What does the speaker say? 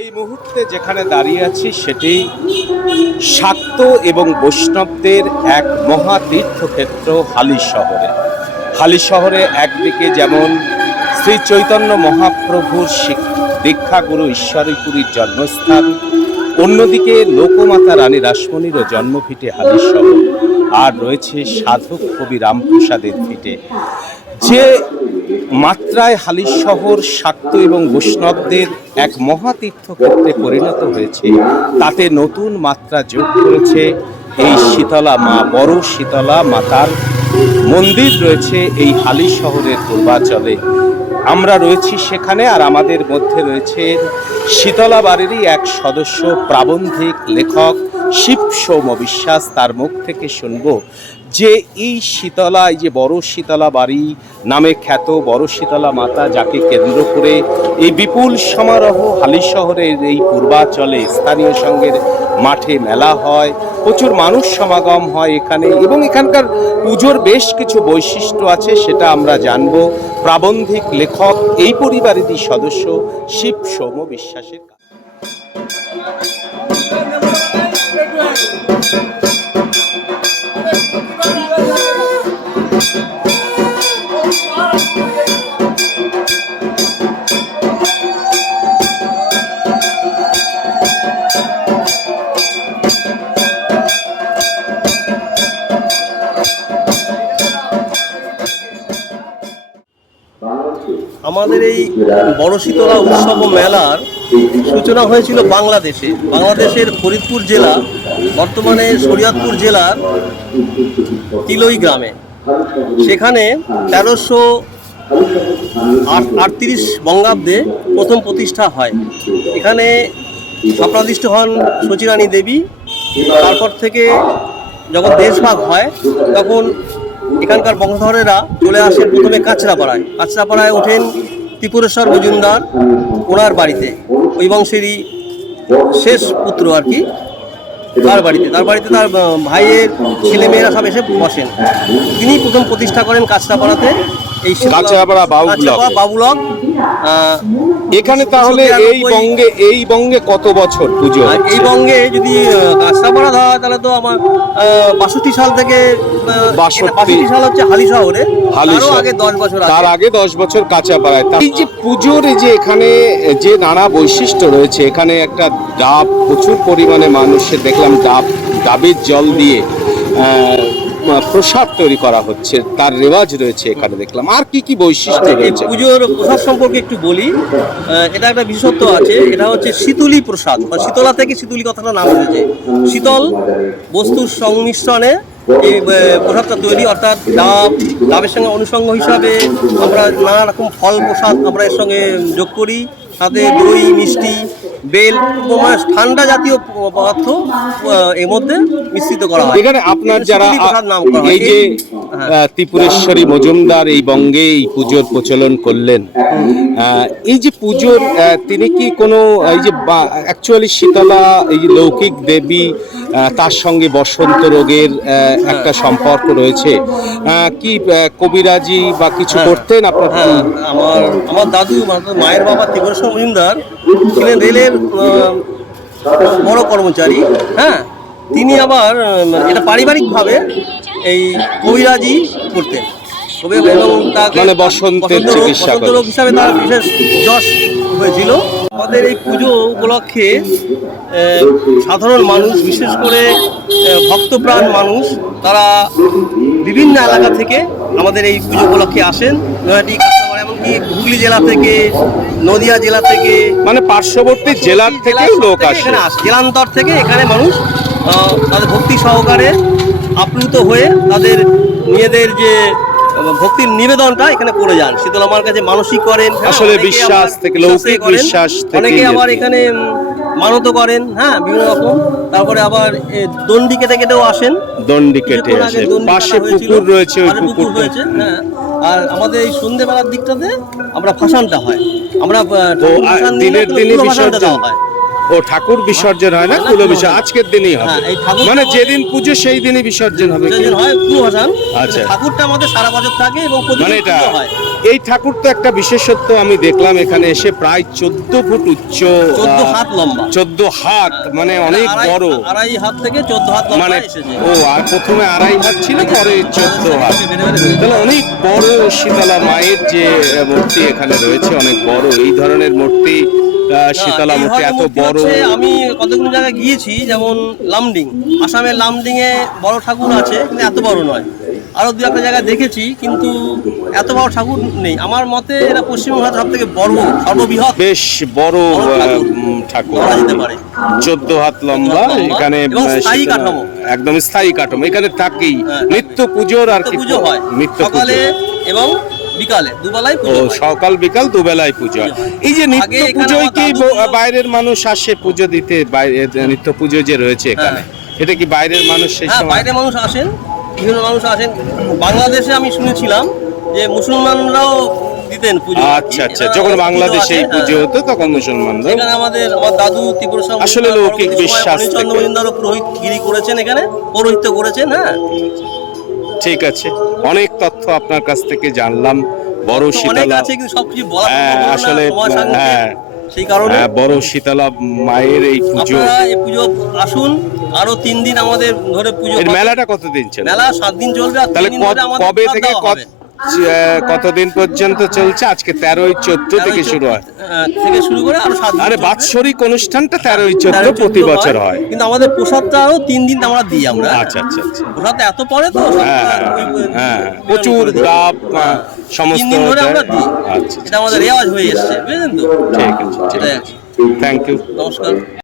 এই মুহূর্তে যেখানে দাঁড়িয়ে আছি সেটি শাক্ত এবং বৈষ্ণবদের এক মহা তীর্থক্ষেত্র হালিশহরে একদিকে যেমন শ্রী চৈতন্য মহাপ্রভুর দীক্ষাগুরু ঈশ্বরীপুরীর জন্মস্থান, অন্যদিকে লোকমাতা রানী রাসমণিরও জন্মভিটে হালিশহর, আর রয়েছে সাধক কবি রামপ্রসাদের ভিটে। যে মাত্রায় হালিশহর শাক্ত এবং বৈষ্ণবদের এক মহাতীর্থক্ষেত্রে পরিণত হয়েছে, তাতে নতুন মাত্রা যোগ করেছে এই শীতলা মা, বড় শীতলা মাতার মন্দির রয়েছে এই হালিশহরের পূর্বাচলে। আমরা রয়েছি সেখানে, আর আমাদের মধ্যে রয়েছে শীতলা বাড়িরই এক সদস্য, প্রাবন্ধিক লেখক শিব সৌম বিশ্বাস। তার মুখ থেকে শুনব যে এই শীতলা, এই যে বড় শীতলা বাড়ি নামে খ্যাত বড় শীতলা মাতা, যাকে কেন্দ্র করে এই বিপুল সমারোহ হালিশহরের এই পূর্বাচলে স্থানীয় সংঘের মাঠে মেলা হয়, প্রচুর মানুষ সমাগম হয় এখানে, এবং এখানকার পুজোর বেশ কিছু বৈশিষ্ট্য আছে, সেটা আমরা জানব প্রাবন্ধিক লেখক এই পরিবারেরই সদস্য শিব সৌম বিশ্বাসের। আমাদের এই বড় শীতলা উৎসব ও মেলার সূচনা হয়েছিল বাংলাদেশের ফরিদপুর জেলা, বর্তমানে শরীয়তপুর জেলার তিলই গ্রামে। সেখানে 1338 বঙ্গাব্দে প্রথম প্রতিষ্ঠা হয়। এখানে স্বপ্নাদিষ্ট হন শচীরানী দেবী। তারপর থেকে যখন দেশভাগ হয় তখন এখানকার বংশধরেরা চলে আসেন প্রথমে কাঁচরাপাড়ায় ওঠেন ত্রিপুরেশ্বর মজুমদার, ওনার বাড়িতে, ওই বংশেরই শেষ পুত্র আর কি। তার বাড়িতে তার ভাইয়ের ছেলেমেয়েরা সব এসে বসেন। তিনি প্রথম প্রতিষ্ঠা করেন কাঁচরাপাড়াতে, এই কাঁচরাপাড়া বাবুলক। এখানে তাহলে এই বঙ্গে কত বছর পুজো? এই বঙ্গে যদি কাঁচরাপাড়া ধরা হয় তাহলে তো আমার 62 সাল থেকে 62 সাল হচ্ছে হালিশহরে, তার আগে 10 বছর কাঁচরাপাড়ায়। এই যে পুজোর যে এখানে যে নানা বৈশিষ্ট্য রয়েছে, এখানে একটা ডাব, প্রচুর পরিমাণে মানুষের দেখলাম ডাবের জল দিয়ে প্রসাদ তৈরি করা হচ্ছে, তার রেওয়াজ রয়েছে এখানে দেখলাম। আর কি কি বৈশিষ্ট্য রয়েছে? পুজোর প্রসাদ সম্পর্কে একটু বলি। এটা একটা বিশেষত্ব আছে, এটা হচ্ছে শীতলী প্রসাদ, বা শীতলা থেকে শীতলী কথাটা নাম এসেছে। শীতল বস্তুর সংমিশ্রণে এই প্রসাদটা তৈরি, অর্থাৎ ডাবের সঙ্গে অনুষঙ্গ হিসাবে আমরা নানা রকম ফল প্রসাদ আমরা এর সঙ্গে যোগ করি, সাথে দই, মিষ্টি, বেল, ঠান্ডা জাতীয় পদার্থ এর মধ্যে মিশ্রিত করা হয়। এখানে আপনার যারা এই যে ত্রিপুরেশ্বরী মজুমদার এই বঙ্গে এই পুজোর প্রচলন করলেন, এই যে পুজোর তিনি কি কোনো এই যে অ্যাকচুয়ালি শীতলা এই যে লৌকিক দেবী, তার সঙ্গে বসন্ত রোগের একটা সম্পর্ক রয়েছে, কি কবিরাজি বা কিছু করতেন আপনার? আমার দাদু, মায়ের বাবা ত্রিপুরেশ্বর মজুমদার ছিলেন রেলের বড় কর্মচারী। হ্যাঁ, তিনি আবার এটা পারিবারিকভাবে এই কবিরাজি করতেন, এবং মানে বসন্তের চিকিৎসা রোগ হিসাবে তার বিশেষ যশ হয়েছিল। আমাদের এই পুজো উপলক্ষে সাধারণ মানুষ, বিশেষ করে ভক্তপ্রাণ মানুষ, তারা বিভিন্ন এলাকা থেকে আমাদের এই পুজো উপলক্ষে আসেন। নয়াটি, এমনকি হুগলি জেলা থেকে, নদিয়া জেলা থেকে, মানে পার্শ্ববর্তী জেলার থেকে লোক আসে, জেলান্তর থেকে এখানে মানুষ তাদের ভক্তি সহকারে আপ্লুত হয়ে তাদের নিজেদের যে ভক্তির নিবেদনটা এখানে করে যান। শীতলা মার কাছে মানসিক করেন, আসলে বিশ্বাস থেকে, লৌকিক বিশ্বাস থেকে, অনেকে আবার এখানে মানত করেন, হ্যাঁ, বিভিন্ন রকম। তারপরে আবার দণ্ডি কেটেও আসেন, দণ্ডি কেটে আসে, পাশে পুকুর রয়েছে, ওই পুকুর রয়েছে। হ্যাঁ, আর আমাদের এই সন্ধ্যেবেলার দিকটাতে আমরা ভাসানটা হয়, আমরা দিনের দিনে বিসর্জন হয়। ও ঠাকুর বিসর্জন হয় না, কুলো বিসর্জন আজকের দিনই হবে, হ্যাঁ, এই ঠাকুরটা মানে যেদিন পুজো সেই দিনই বিসর্জন হবে কি? বিসর্জন হয় কুলো ভাসান। আচ্ছা। ঠাকুরটা আমাদের সারা বছর থাকে এবং মানে প্রতিদিন এটা পুজো হয়। এই ঠাকুর তো একটা বিশেষত্ব আমি দেখলাম এখানে এসে, প্রায় 14 ফুট উচ্চ, 14 হাত লম্বা। 14 হাত, মানে অনেক বড়, আড়াই হাত থেকে 14 হাত লম্বা মানে এসেছে। ও আর প্রথমে 2.5 হাত ছিল, পরে 14 হাত। তাহলে অনেক বড় শীতলা মায়ের যে মূর্তি এখানে রয়েছে, অনেক বড় এই ধরনের মূর্তি। শীতলা মূর্তি এত বড়, আমি কতগুলো জায়গায় গিয়েছি, যেমন লামডিং, আসামের লামডিং এ বড় ঠাকুর আছে, কিন্তু এত বড় নয়। আরো দু একটা জায়গায় দেখেছি, কিন্তু এত বড় ঠাকুর নেই। আমার মতে এরা পশ্চিমবঙ্গের সব থেকে বড়, সর্ববৃহৎ বেশ বড় ঠাকুর, বলা যেতে পারে। 14 হাত লম্বা। এখানে এবং স্থায়ী কাঠামো। একদম স্থায়ী কাঠামো, এখানে থাকেই হ্যাঁ, নিত্য পুজোর আর কি পুজো হয় নিত্য সকালে পুজো। এবং বিকালে, দুবেলায় ও পুজো হয়। সকাল বিকাল দুবেলায় পুজো হয়। এই যে নিত্য আগে এখানে পুজোয় আমার কি দাদু ছিল। বাইরের মানুষ আসে পুজো দিতে? নিত্য পুজো যে রয়েছে এখানে, এটা কি বাইরের মানুষ সেই হ্যাঁ, সময়? বাইরের মানুষ আসেন, বিভিন্ন মানুষ আসেন। বাংলাদেশে আমি শুনেছিলাম যে মুসলমানরাও দিতেন পুজো। আচ্ছা আচ্ছা, যখন বাংলাদেশে এই পুজো হতো তখন মুসলমানরা। এখানে আমার দাদু ত্রিপুরা আসলে লৌকিক বিশ্বাস থেকে। মজুমদারও পুরোহিতগিরি করেছেন, এখানে পৌরোহিত্য করেছেন। হ্যাঁ, ঠিক আছে, অনেক তথ্য আপনার কাছ থেকে জানলাম। বড় অনেক শীতলা, আছে কিন্তু সবকিছু বলা হ্যাঁ, সম্ভব না আসলে সময় সাপেক্ষে। হ্যাঁ, সেই কারণে বড় শীতলা মায়ের এই পুজো। আপনারা এই পুজো আসুন, আরো 3 দিন আমাদের ধরে পুজো এর হবে। মেলাটা কতদিন চলে? মেলা 7 দিন চলবে, আর 3 তাহলে দিন ধরে আমাদের কবে প্রসাদ থেকে দেওয়া হবে। কতদিন পর্যন্ত চলছে? আজকে 13-14 থেকে শুরু হয়। থেকে শুরু করে আরো 7 দিন আরে চলবে। বাৎসরিক অনুষ্ঠানটা 13-14 13-14 প্রতি বছর হয়। কিন্তু আমাদের প্রসাদটা আরো 3 দিন আমরা দিই আমরা। আচ্ছা আচ্ছা আচ্ছা, প্রসাদ এত পরে তো হ্যাঁ হ্যাঁ, প্রচুর ডাব সমস্ত 3 দিন ধরে আমরা দিই। আচ্ছা, এটা আমাদের রেওয়াজ হয়ে এসেছে, বুঝলেন তো? ঠিক আছে, ঠিক এটাই আছে, আছে। Thank you. নমস্কার।